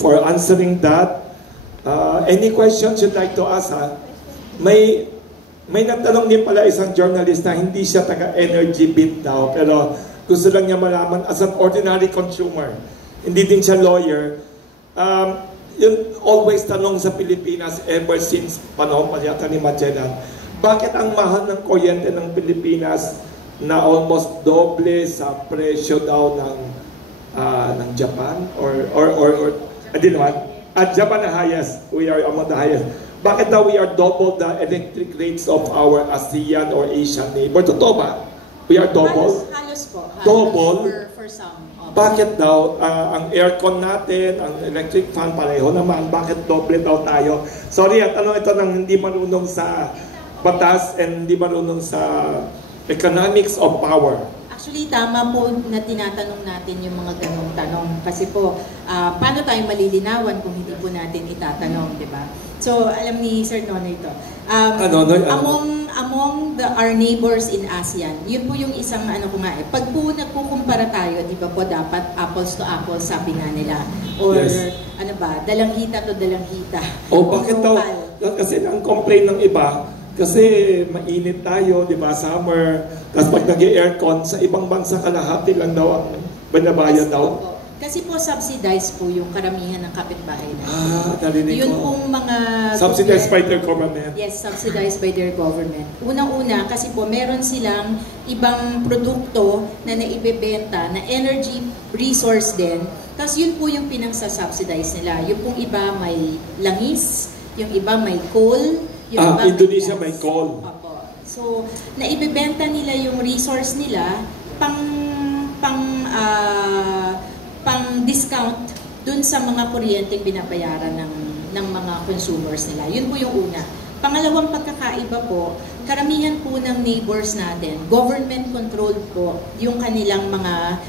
for answering that. Any questions you'd like to ask, ha? May nagtanong din pala isang journalist na hindi siya taga-energy bit daw, pero gusto lang niya malaman as an ordinary consumer. Hindi din siya lawyer. Yun always tanong sa Pilipinas ever since panahon pa yata ni Magellan, bakit ang mahal ng kuryente ng Pilipinas na almost doble sa presyo daw ng Japan or di naman at Japan the highest, we are among the highest. Bakit daw we are double the electric rates of our ASEAN or Asian neighbor? Totoo ba? We are double? Halos po. Double? For some. Bakit daw ang aircon natin, ang electric fan pareho naman, bakit doble daw tayo? Sorry, at ano ito ng hindi marunong sa batas and hindi marunong sa economics of power. Actually, tama po na tinatanong natin yung mga ganong tanong. Kasi po, paano tayo malilinawan kung hindi po natin itatanong, di ba? So, alam ni Sir Nonoy ito. Among our neighbors in ASEAN, yun po yung isang pag po nagkukumpara tayo, di ba po dapat apples to apples, sabi nga nila. Or yes. Dalanghita to dalanghita. Bakit daw? Kasi ang complaint ng iba, kasi mainit tayo, di ba, summer, tapos pag nag-aircon, sa ibang bansa kalahati lang daw ang binabayad daw. Kasi po subsidized po yung karamihan ng kapitbahay natin. Narinig ko. Yun pong mga... Subsidized by their government. Yes, subsidized by their government. Unang-una, kasi po meron silang ibang produkto na naibebenta na energy resource din. Tapos yun po yung pinang-subsidize nila. Yung pong iba may langis, yung iba may coal, yung iba Indonesia may coal. Opo. So, naibebenta nila yung resource nila pang-discount dun sa mga kuryenteng binabayaran ng mga consumers nila. Yun po yung una. Pangalawang pagkakaiba po, karamihan po ng neighbors natin, government controlled po yung kanilang mga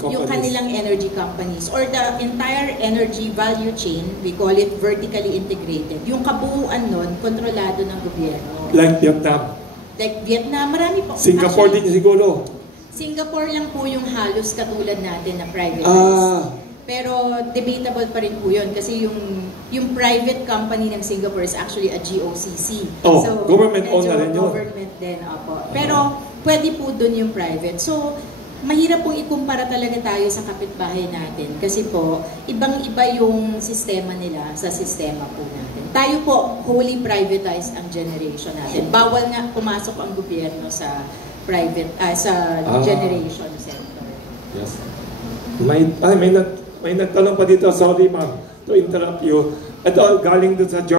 yung kanilang energy companies or the entire energy value chain, we call it vertically integrated. Yung kabuuan nun, kontrolado ng gobyerno. Like Vietnam. Like Vietnam, marami po. Singapore din siguro. Singapore lang po yung halos katulad natin na privatized. Pero debatable pa rin po yun kasi yung private company ng Singapore is actually a GOCC. So, government-owned na rin yun. Government din, opo. Pero pwede po dun yung private. So, mahirap pong ikumpara talaga tayo sa kapitbahay natin kasi po, ibang-iba yung sistema nila sa sistema po natin. Tayo po, wholly privatized ang generation natin. Bawal nga pumasok ang gobyerno sa private, sa generation sector. Yes. May nagtanong pa dito, sorry ma'am, to interrupt you. Ito, galing dun sa